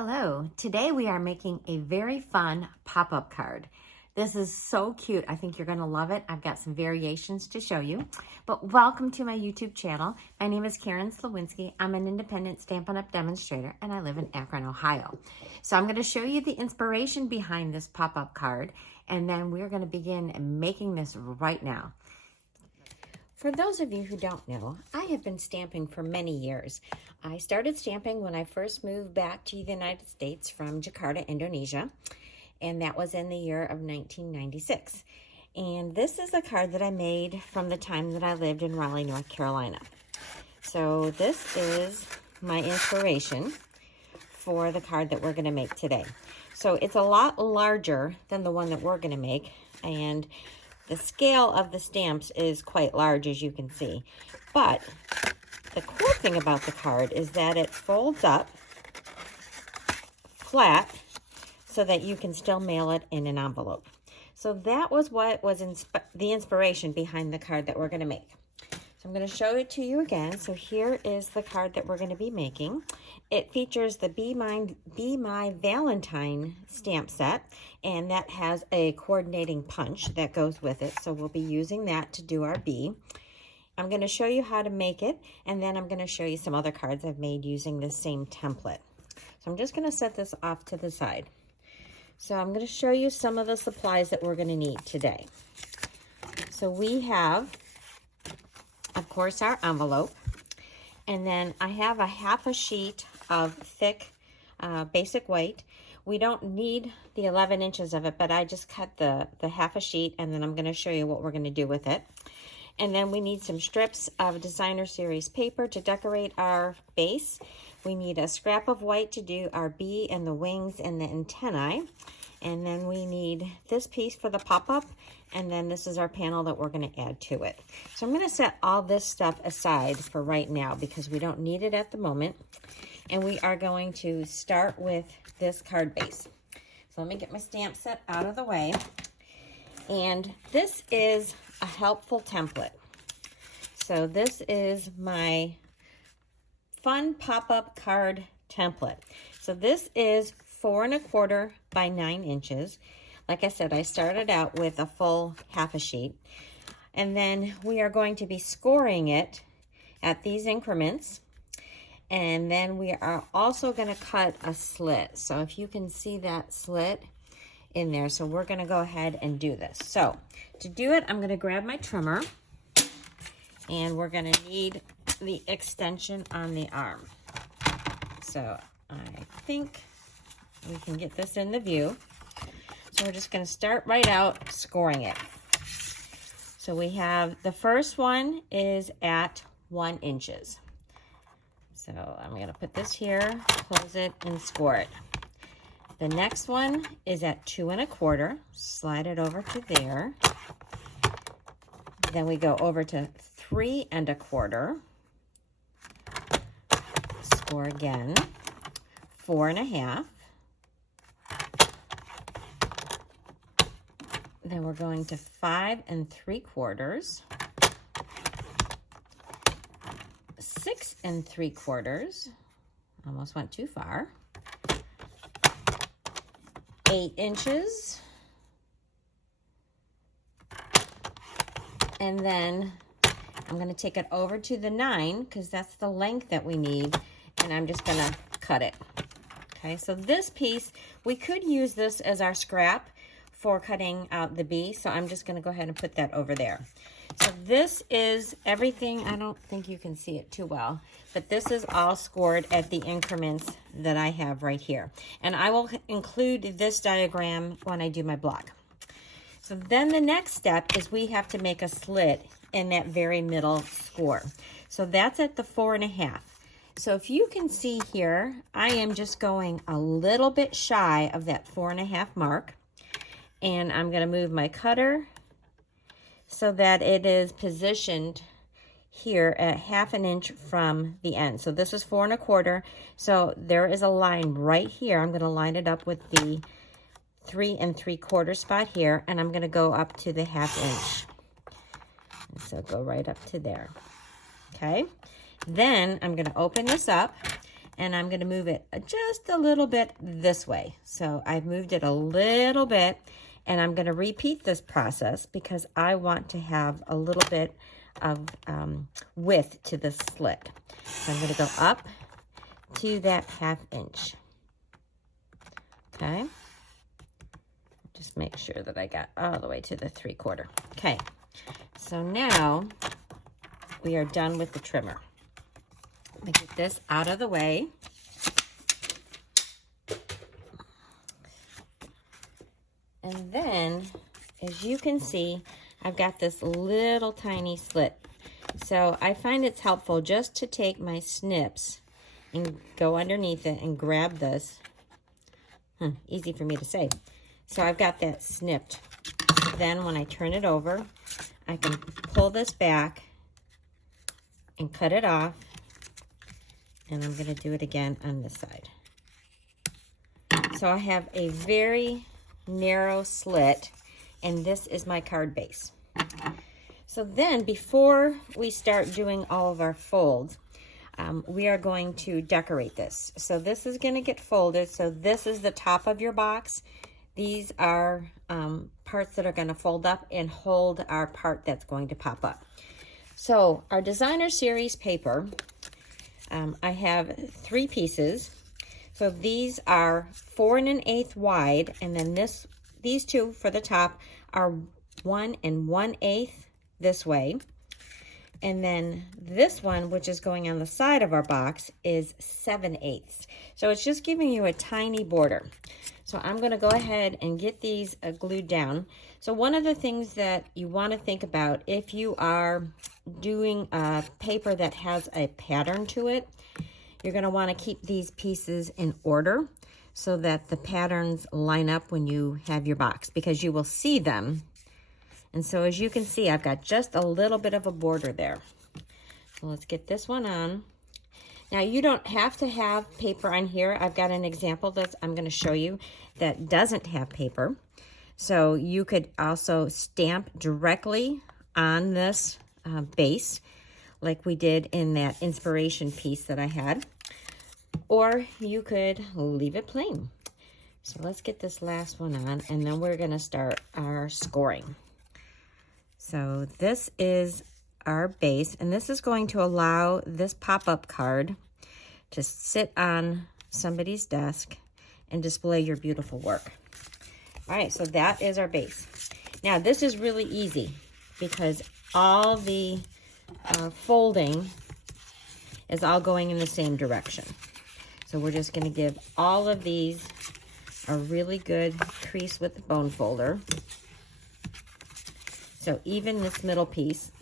Hello, today we are making a very fun pop-up card. This is so cute. I think you're going to love it. I've got some variations to show you. But welcome to my YouTube channel. My name is Karen Slawinski. I'm an independent Stampin' Up! Demonstrator and I live in Akron, Ohio. So I'm going to show you the inspiration behind this pop-up card and then we're going to begin making this right now. For those of you who don't know, I have been stamping for many years. I started stamping when I first moved back to the United States from Jakarta, Indonesia, and that was in the year of 1996. And this is a card that I made from the time that I lived in Raleigh, North Carolina. So this is my inspiration for the card that we're going to make today. So it's a lot larger than the one that we're going to make, and the scale of the stamps is quite large, as you can see. But the cool thing about the card is that it folds up flat so that you can still mail it in an envelope. So that was what was the inspiration behind the card that we're going to make. So I'm going to show it to you again. So here is the card that we're going to be making. It features the Bee My Valentine stamp set, and that has a coordinating punch that goes with it. So we'll be using that to do our bee. I'm going to show you how to make it, and then I'm going to show you some other cards I've made using this same template. So I'm just going to set this off to the side. So I'm going to show you some of the supplies that we're going to need today. So we have, of course, our envelope, and then I have a half a sheet of thick basic white. We don't need the 11 inches of it, but I just cut the half a sheet, and then I'm going to show you what we're going to do with it. And then we need some strips of designer series paper to decorate our base. We need a scrap of white to do our bee and the wings and the antennae. And then we need this piece for the pop-up, and then this is our panel that we're going to add to it. So I'm going to set all this stuff aside for right now because we don't need it at the moment. And we are going to start with this card base. So let me get my stamp set out of the way. And this is a helpful template. So this is my fun pop-up card template. So this is 4 1/4 by 9 inches. Like I said, I started out with a full half a sheet. And then we are going to be scoring it at these increments. And then we are also going to cut a slit. So if you can see that slit in there. So we're going to go ahead and do this. So to do it, I'm going to grab my trimmer. And we're going to need the extension on the arm. So I think we can get this in the view. So we're just going to start right out scoring it. So we have the first one is at 1 inches. So I'm going to put this here, close it, and score it. The next one is at 2 1/4. Slide it over to there. Then we go over to 3 1/4. Score again. 4 1/2. Then we're going to 5 3/4. 6 3/4. Almost went too far. 8 inches. And then I'm going to take it over to the 9 because that's the length that we need. And I'm just going to cut it. Okay, so this piece, we could use this as our scrap for cutting out the bee. So I'm just going to go ahead and put that over there. So this is everything. I don't think you can see it too well, but this is all scored at the increments that I have right here. And I will include this diagram when I do my blog. So then the next step is we have to make a slit in that very middle score. So that's at the 4 1/2. So if you can see here, I am just going a little bit shy of that 4 1/2 mark. And I'm going to move my cutter so that it is positioned here at 1/2 inch from the end. So this is 4 1/4. So there is a line right here. I'm going to line it up with the 3 3/4 spot here, and I'm going to go up to the 1/2 inch. And so go right up to there. Okay. Then I'm going to open this up, and I'm going to move it just a little bit this way. So I've moved it a little bit, and I'm going to repeat this process because I want to have a little bit of width to the slit. So I'm going to go up to that 1/2 inch. Okay. Just make sure that I got all the way to the 3/4. Okay. So now we are done with the trimmer. Let me get this out of the way. And then, as you can see, I've got this little tiny slit. So I find it's helpful just to take my snips and go underneath it and grab this. Easy for me to say. So I've got that snipped. Then when I turn it over, I can pull this back and cut it off. And I'm going to do it again on this side. So I have a very narrow slit, and this is my card base. So then before we start doing all of our folds, we are going to decorate this. So this is going to get folded. So this is the top of your box. These are parts that are going to fold up and hold our part that's going to pop up. So our designer series paper, I have 3 pieces. So these are 4 1/8 wide, and then these 2 for the top are 1 1/8 this way. And then this one, which is going on the side of our box, is 7/8. So it's just giving you a tiny border. So I'm going to go ahead and get these glued down. So one of the things that you want to think about if you are doing a paper that has a pattern to it, you're going to want to keep these pieces in order so that the patterns line up when you have your box, because you will see them. And so as you can see, I've got just a little bit of a border there. So let's get this one on. Now you don't have to have paper on here. I've got an example that I'm going to show you that doesn't have paper. So you could also stamp directly on this base like we did in that inspiration piece that I had. Or you could leave it plain. So let's get this last one on, and then we're going to start our scoring. So this is our base, and this is going to allow this pop-up card to sit on somebody's desk and display your beautiful work. All right, so that is our base. Now this is really easy because all the folding is all going in the same direction. So we're just going to give all of these a really good crease with the bone folder. So even this middle piece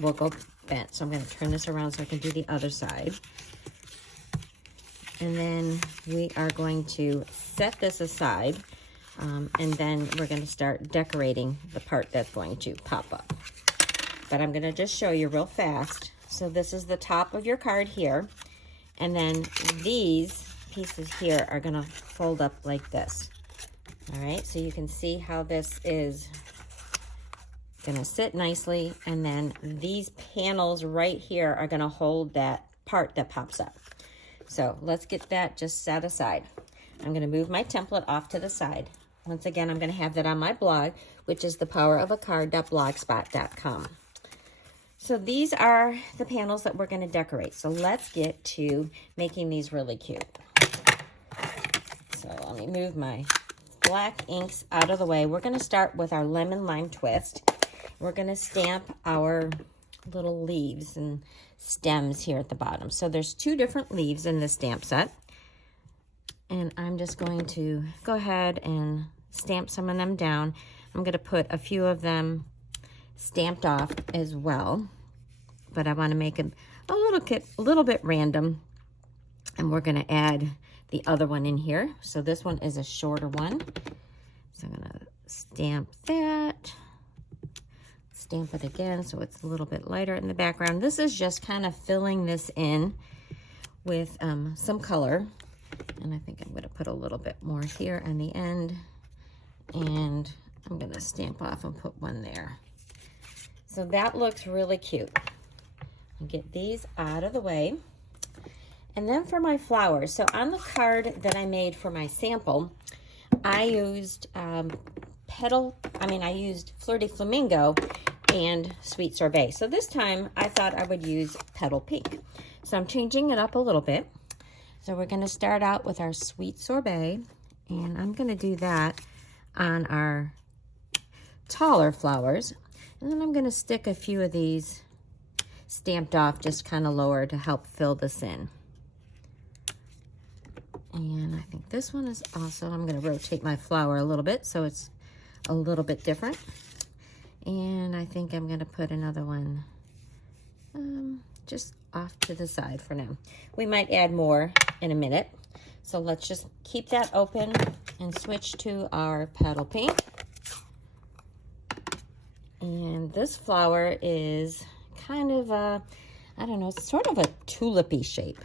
will go bent. So I'm going to turn this around so I can do the other side. And then we are going to set this aside, and then we're going to start decorating the part that's going to pop up. But I'm going to just show you real fast. So this is the top of your card here, and then these pieces here are going to fold up like this. All right, so you can see how this is going to sit nicely, and then these panels right here are going to hold that part that pops up. So let's get that just set aside. I'm going to move my template off to the side. Once again, I'm going to have that on my blog, which is thepowerofacard.blogspot.com. So these are the panels that we're going to decorate. So let's get to making these really cute. So let me move my black inks out of the way. We're going to start with our lemon lime twist. We're going to stamp our little leaves and stems here at the bottom. So there's 2 different leaves in this stamp set. And I'm just going to go ahead and stamp some of them down. I'm going to put a few of them stamped off as well. But I want to make them a little bit random. And we're going to add the other one in here. So this one is a shorter one. So I'm going to stamp that. Stamp it again so it's a little bit lighter in the background. This is just kind of filling this in with some color. And I think I'm going to put a little bit more here on the end. And I'm going to stamp off and put one there. So that looks really cute. I'll get these out of the way. And then for my flowers, so on the card that I made for my sample, I used I used Fleur de Flamingo and Sweet Sorbet. So this time I thought I would use Petal Pink. So I'm changing it up a little bit. So we're gonna start out with our Sweet Sorbet, and I'm gonna do that on our taller flowers. And then I'm gonna stick a few of these stamped off just kind of lower to help fill this in. And I think this one is also, I'm going to rotate my flower a little bit so it's a little bit different. And I think I'm going to put another one just off to the side for now. We might add more in a minute. So let's just keep that open and switch to our Petal Pink. And this flower is kind of a, I don't know, it's sort of a tulipy shape.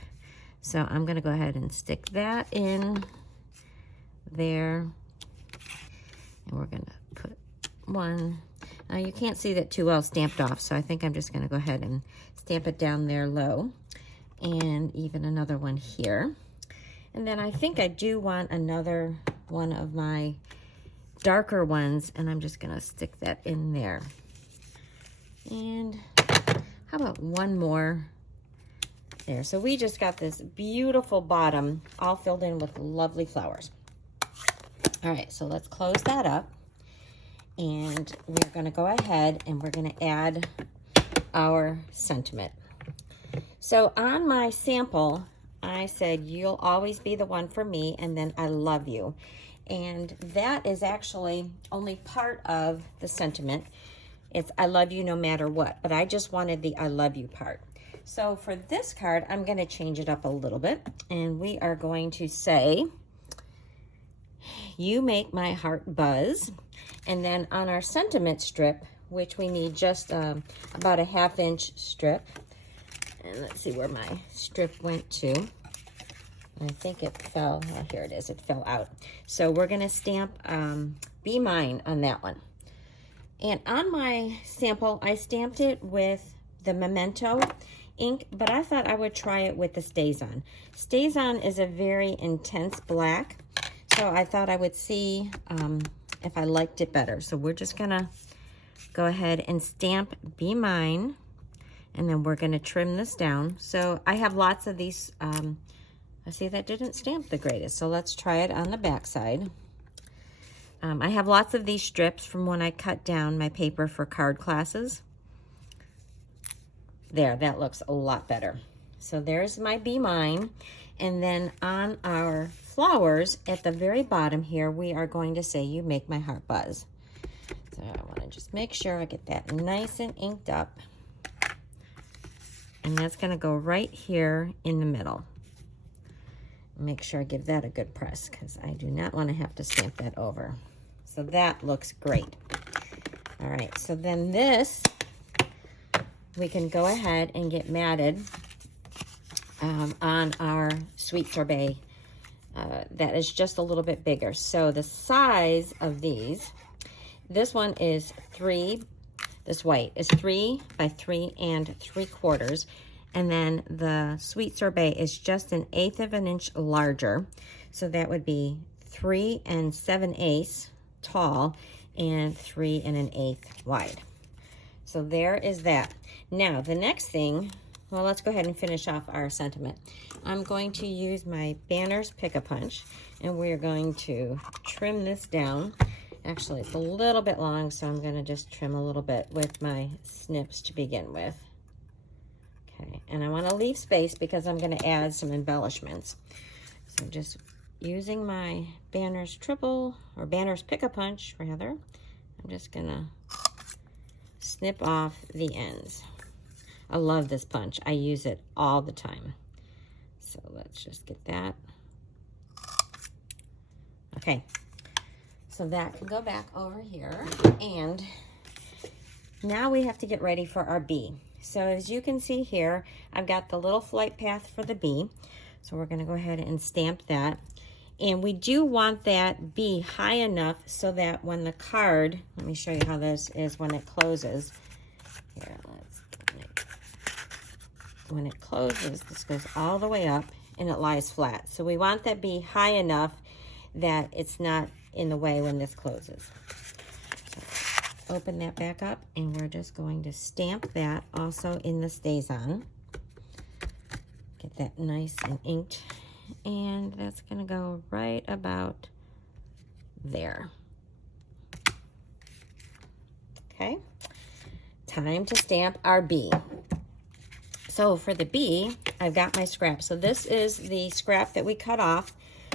So I'm going to go ahead and stick that in there. And we're going to put one. Now you can't see that too well stamped off, so I think I'm just going to go ahead and stamp it down there low. And even another one here. And then I think I do want another one of my darker ones, and I'm just going to stick that in there. And how about one more there? So we just got this beautiful bottom all filled in with lovely flowers. All right, so let's close that up. And we're gonna go ahead and we're gonna add our sentiment. So on my sample, I said, you'll always be the one for me, and then I love you. And that is actually only part of the sentiment. It's I love you no matter what, but I just wanted the I love you part. So for this card, I'm going to change it up a little bit, and we are going to say, you make my heart buzz. And then on our sentiment strip, which we need just about a 1/2 inch strip, and let's see where my strip went to. I think it fell, oh, here it is, it fell out. So we're going to stamp Be Mine on that one. And on my sample, I stamped it with the Memento ink, but I thought I would try it with the StazOn. StazOn is a very intense black, so I thought I would see if I liked it better. So we're just gonna go ahead and stamp Be Mine, and then we're gonna trim this down. So I have lots of these, I see that didn't stamp the greatest, so let's try it on the back side. I have lots of these strips from when I cut down my paper for card classes. There, that looks a lot better. So there's my Be Mine. And then on our flowers at the very bottom here, we are going to say, you make my heart buzz. So I want to just make sure I get that nice and inked up. And that's going to go right here in the middle. Make sure I give that a good press, because I do not want to have to stamp that over. So that looks great. All right, so then this, we can go ahead and get matted on our Sweet Sorbet. That is just a little bit bigger. So the size of these, this one is 3, this white is 3 by 3 3/4. And then the Sweet Sorbet is just 1/8 of an inch larger. So that would be 3 7/8 tall and 3 1/8 wide. So there is that. Now the next thing, well, let's go ahead and finish off our sentiment. I'm going to use my Banners Pick-a-Punch, and we're going to trim this down. Actually, it's a little bit long, so I'm going to just trim a little bit with my snips to begin with. Okay, and I want to leave space because I'm going to add some embellishments. So just using my Banners Pick-a-Punch, rather, I'm just going to snip off the ends. I love this punch. I use it all the time. So let's just get that. Okay, so that can go back over here. And now we have to get ready for our bee. So as you can see here, I've got the little flight path for the bee. So we're going to go ahead and stamp that. And we do want that bee high enough so that when the card, let me show you how this is when it closes. Here, when it closes, this goes all the way up, and it lies flat. So we want that bee high enough that it's not in the way when this closes. So open that back up, and we're just going to stamp that also in the StazOn. Get that nice and inked, and that's gonna go right about there. Okay, time to stamp our bee. So for the bee, I've got my scrap. So this is the scrap that we cut off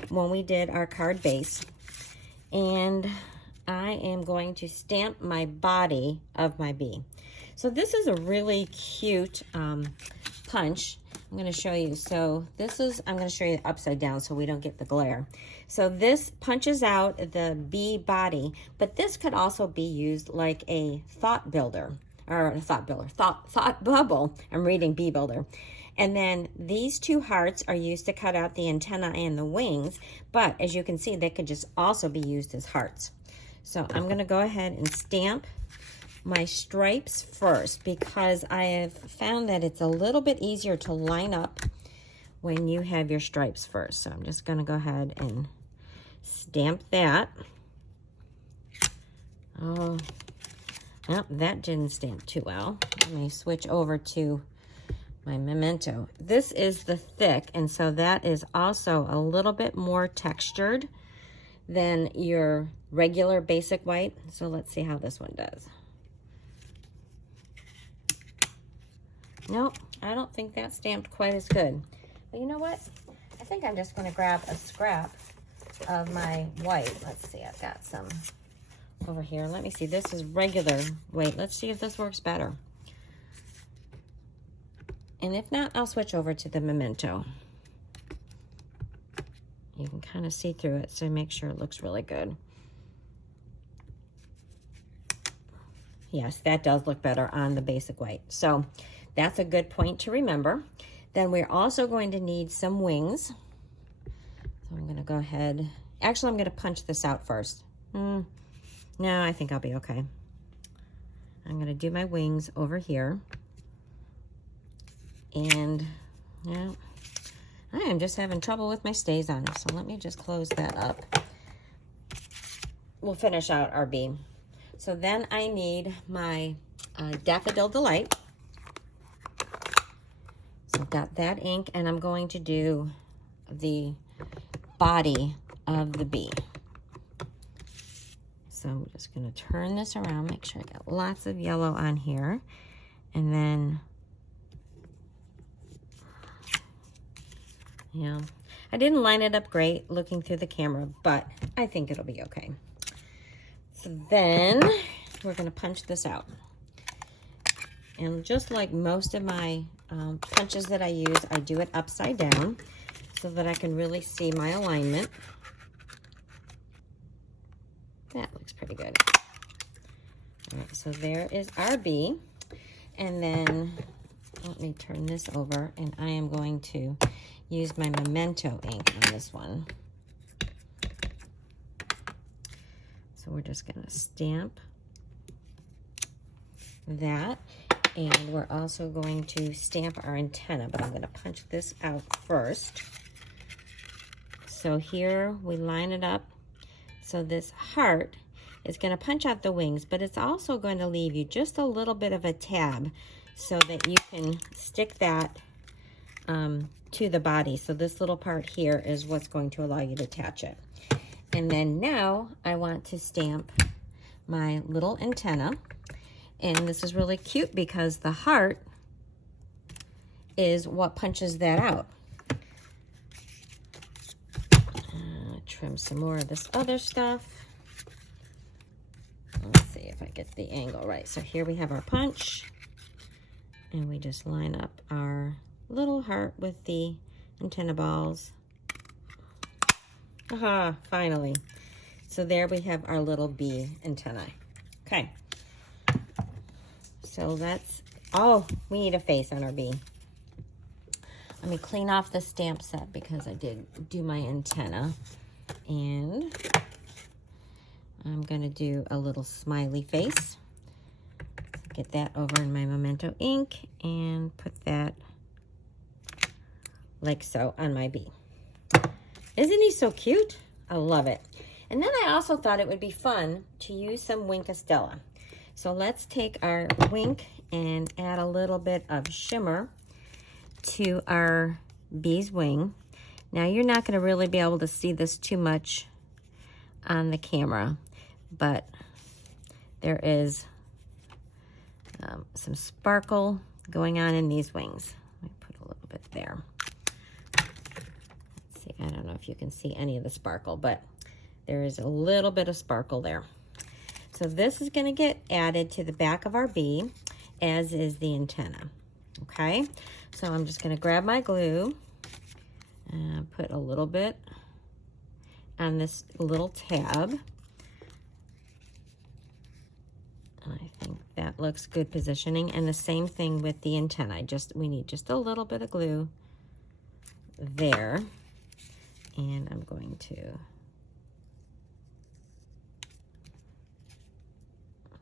when we did our card base. And I am going to stamp my body of my bee. So this is a really cute punch. I'm going to show you. So this is, I'm going to show you upside down so we don't get the glare. So this punches out the bee body, but this could also be used like a thought builder, or a thought builder, thought bubble. I'm reading bee builder. And then these two hearts are used to cut out the antenna and the wings, but as you can see, they could just also be used as hearts. So I'm going to go ahead and stamp my stripes first, because I have found that it's a little bit easier to line up when you have your stripes first. So I'm just going to go ahead and stamp that. Oh, well, that didn't stamp too well. Let me switch over to my memento. This is the thick, and so that is also a little bit more textured than your regular basic white. So let's see how this one does. Nope, I don't think that stamped quite as good. But you know what? I think I'm just going to grab a scrap of my white. Let's see, I've got some over here. Let me see, this is regular white. Let's see if this works better. And if not, I'll switch over to the memento. You can kind of see through it, so make sure it looks really good. Yes, that does look better on the basic white. So that's a good point to remember. Then we're also going to need some wings. So I'm going to go ahead. Actually, I'm going to punch this out first. No, I think I'll be okay. I'm going to do my wings over here. And yeah, I am just having trouble with my StazOn. So let me just close that up. We'll finish out our bee. So then I need my Daffodil Delight. So I've got that ink, and I'm going to do the body of the bee. So I'm just going to turn this around, make sure I got lots of yellow on here. And then, yeah, I didn't line it up great looking through the camera, but I think it'll be okay. So then we're going to punch this out. And just like most of my punches that I use, I do it upside down so that I can really see my alignment. That looks pretty good. All right, so there is our bee. And then let me turn this over, and I am going to use my memento ink on this one. So we're just going to stamp that. And we're also going to stamp our antenna, but I'm going to punch this out first. So here we line it up. So this heart is going to punch out the wings, but it's also going to leave you just a little bit of a tab so that you can stick that to the body. So this little part here is what's going to allow you to attach it. And then now I want to stamp my little antenna. And this is really cute because the heart is what punches that out. Trim some more of this other stuff. Let's see if I get the angle right. So here we have our punch. And we just line up our little heart with the antenna balls. Aha, finally. So there we have our little bee antenna. Okay. So that's, oh, we need a face on our bee. Let me clean off the stamp set because I did do my antenna. And I'm going to do a little smiley face. Get that over in my memento ink and put that like so on my bee. Isn't he so cute? I love it. And then I also thought it would be fun to use some Wink Estella. So let's take our Wink and add a little bit of shimmer to our bee's wing. Now you're not going to really be able to see this too much on the camera, but there is some sparkle going on in these wings. Let me put a little bit there. Let's see, I don't know if you can see any of the sparkle, but there is a little bit of sparkle there. So this is going to get added to the back of our bee, as is the antenna. Okay, so I'm just going to grab my glue and put a little bit on this little tab. I think that looks good positioning, and the same thing with the antenna. We need just a little bit of glue there, and I'm going to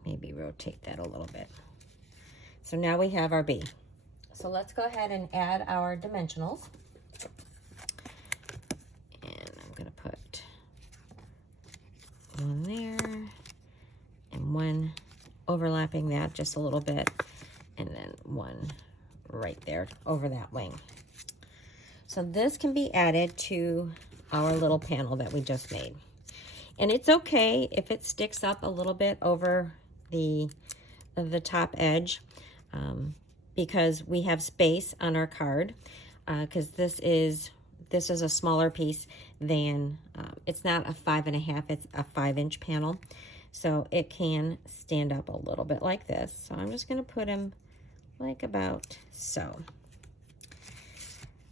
maybe rotate that a little bit. So now we have our bee. So let's go ahead and add our dimensionals. And I'm going to put one there and one overlapping that just a little bit, and then one right there over that wing. So this can be added to our little panel that we just made. And it's okay if it sticks up a little bit over the top edge, because we have space on our card, because this is a smaller piece than, it's not a 5.5, it's a 5-inch panel. So it can stand up a little bit like this. So I'm just going to put him like about so.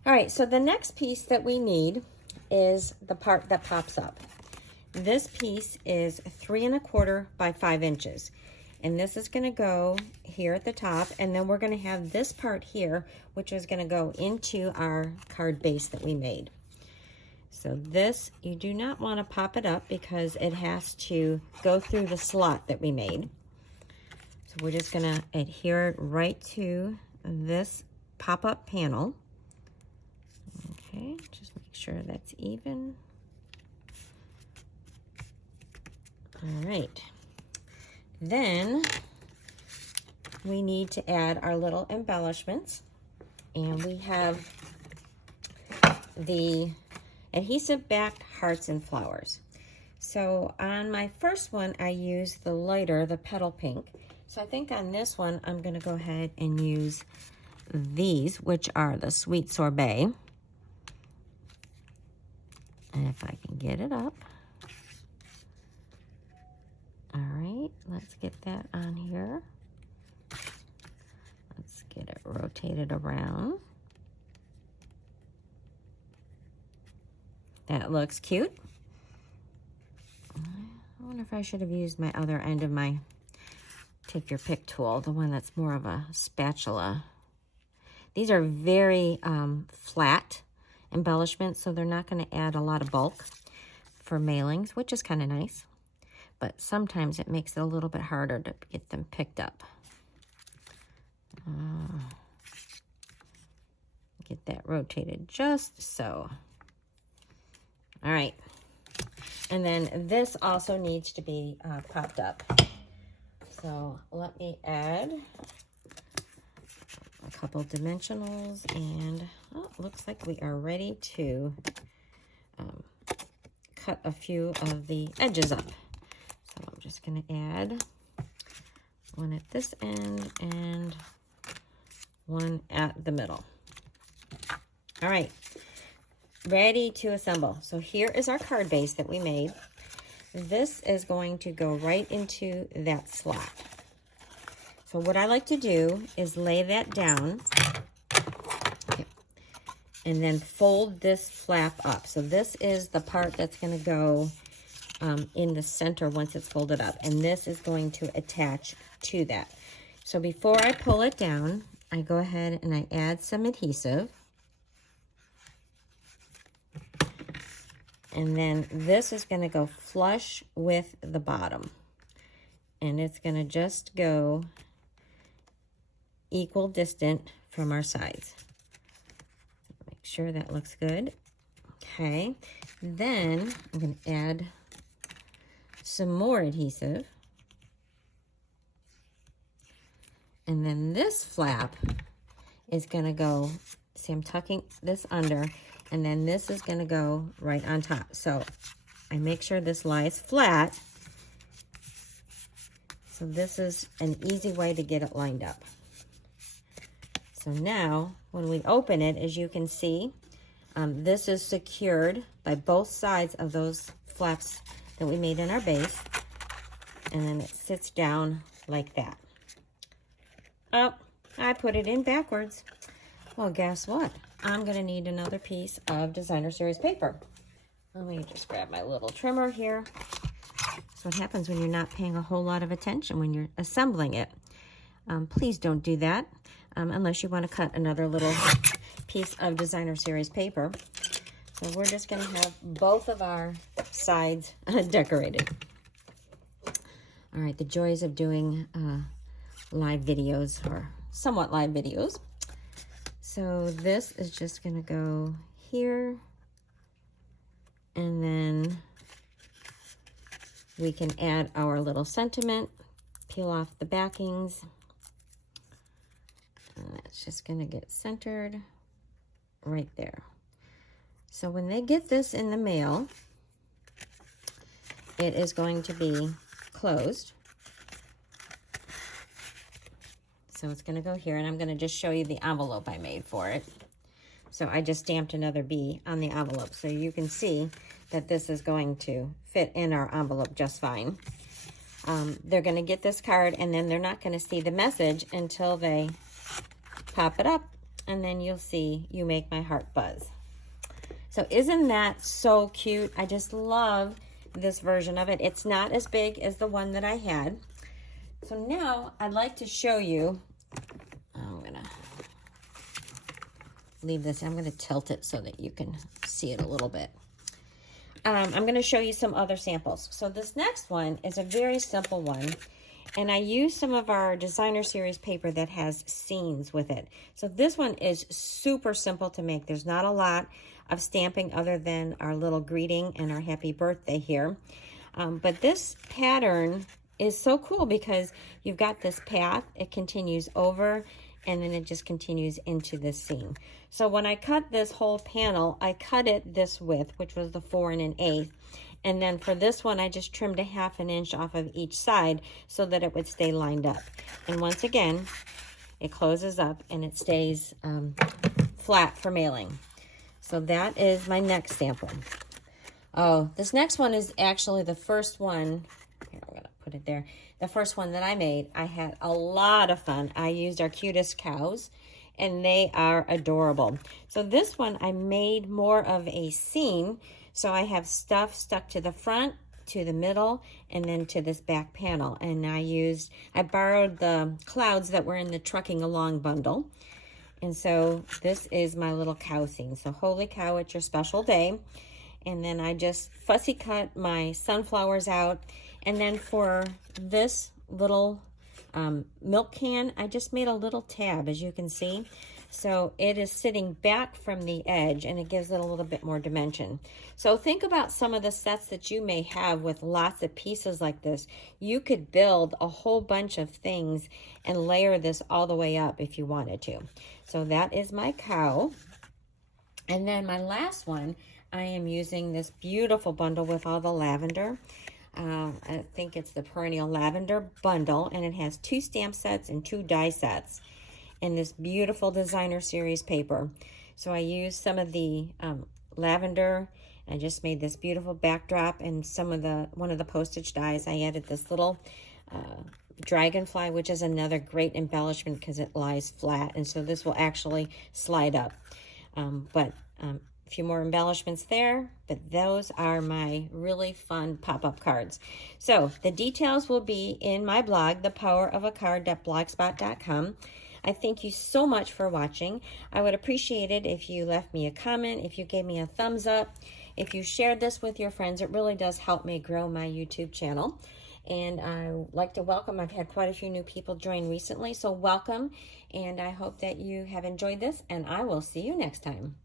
All right, so the next piece that we need is the part that pops up. This piece is 3 1/4 by 5 inches. And this is going to go here at the top, and then we're going to have this part here, which is going to go into our card base that we made. So this, you do not want to pop it up because it has to go through the slot that we made. So we're just going to adhere it right to this pop-up panel. Okay, just make sure that's even. All right. Then we need to add our little embellishments, and we have the adhesive backed hearts and flowers. So on my first one, I used the lighter, the petal pink. So I think on this one, I'm going to go ahead and use these, which are the Sweet Sorbet. And if I can get it up. All right, let's get that on here. Let's get it rotated around. That looks cute. I wonder if I should have used my other end of my take your pick tool, the one that's more of a spatula. These are very flat embellishments, so they're not going to add a lot of bulk for mailings, which is kind of nice. But sometimes it makes it a little bit harder to get them picked up. Get that rotated just so. All right. And then this also needs to be popped up. So let me add a couple dimensionals, and it looks like we are ready to cut a few of the edges up. So I'm just going to add one at this end and one at the middle. All right, ready to assemble. So here is our card base that we made. This is going to go right into that slot. So what I like to do is lay that down, okay, and then fold this flap up. So this is the part that's going to go in the center once it's folded up, and this is going to attach to that. So before I pull it down, I go ahead and I add some adhesive, and then this is going to go flush with the bottom, and it's going to just go equal distant from our sides. Make sure that looks good. Okay, then I'm going to add some more adhesive. And then this flap is going to go, see, I'm tucking this under, and then this is going to go right on top. So I make sure this lies flat. So this is an easy way to get it lined up. So now when we open it, as you can see, this is secured by both sides of those flaps that we made in our base. And then it sits down like that. Oh, I put it in backwards. Well, guess what? I'm going to need another piece of designer series paper. Let me just grab my little trimmer here. That's what happens when you're not paying a whole lot of attention when you're assembling it. Please don't do that unless you want to cut another little piece of designer series paper. So we're just going to have both of our sides decorated. All right, the joys of doing live videos, or somewhat live videos. So this is just going to go here, and then we can add our little sentiment, peel off the backings, and that's just going to get centered right there. So when they get this in the mail, it is going to be closed. So it's going to go here, and I'm going to just show you the envelope I made for it. So I just stamped another B on the envelope, so you can see that this is going to fit in our envelope just fine. They're going to get this card, and then they're not going to see the message until they pop it up, and then you'll see "You Make My Heart Buzz." So isn't that so cute? I just love this version of it. It's not as big as the one that I had. So now I'd like to show you, I'm going to leave this, I'm going to tilt it so that you can see it a little bit. I'm going to show you some other samples. So this next one is a very simple one, and I use some of our designer series paper that has scenes with it. So this one is super simple to make. There's not a lot of stamping other than our little greeting and our happy birthday here. But this pattern is so cool because you've got this path, it continues over, and then it just continues into this scene. So when I cut this whole panel, I cut it this width, which was the 4 1/8. And then for this one, I just trimmed a 1/2 inch off of each side so that it would stay lined up. And once again, it closes up and it stays flat for mailing. So that is my next sample. Oh, this next one is actually the first one. Here, I'm gonna put it there. The first one that I made, I had a lot of fun. I used our cutest cows, and they are adorable. So this one, I made more of a scene. So I have stuff stuck to the front, to the middle, and then to this back panel. And I borrowed the clouds that were in the Trucking Along bundle. And so this is my little cow scene. So holy cow, it's your special day. And then I just fussy cut my sunflowers out. And then for this little milk can, I just made a little tab, as you can see. So it is sitting back from the edge, and it gives it a little bit more dimension. So think about some of the sets that you may have with lots of pieces like this. You could build a whole bunch of things and layer this all the way up if you wanted to. So that is my cow. And then my last one, I am using this beautiful bundle with all the lavender. I think it's the Perennial Lavender Bundle, and it has 2 stamp sets and 2 die sets in this beautiful designer series paper. So I used some of the lavender, and I just made this beautiful backdrop, and one of the postage dies. I added this little dragonfly, which is another great embellishment because it lies flat, and so this will actually slide up. A few more embellishments there, but those are my really fun pop-up cards. So the details will be in my blog, thepowerofacard.blogspot.com. I thank you so much for watching. I would appreciate it if you left me a comment, if you gave me a thumbs up, if you shared this with your friends. It really does help me grow my YouTube channel. And I would like to welcome, I've had quite a few new people join recently, so welcome. And I hope that you have enjoyed this, and I will see you next time.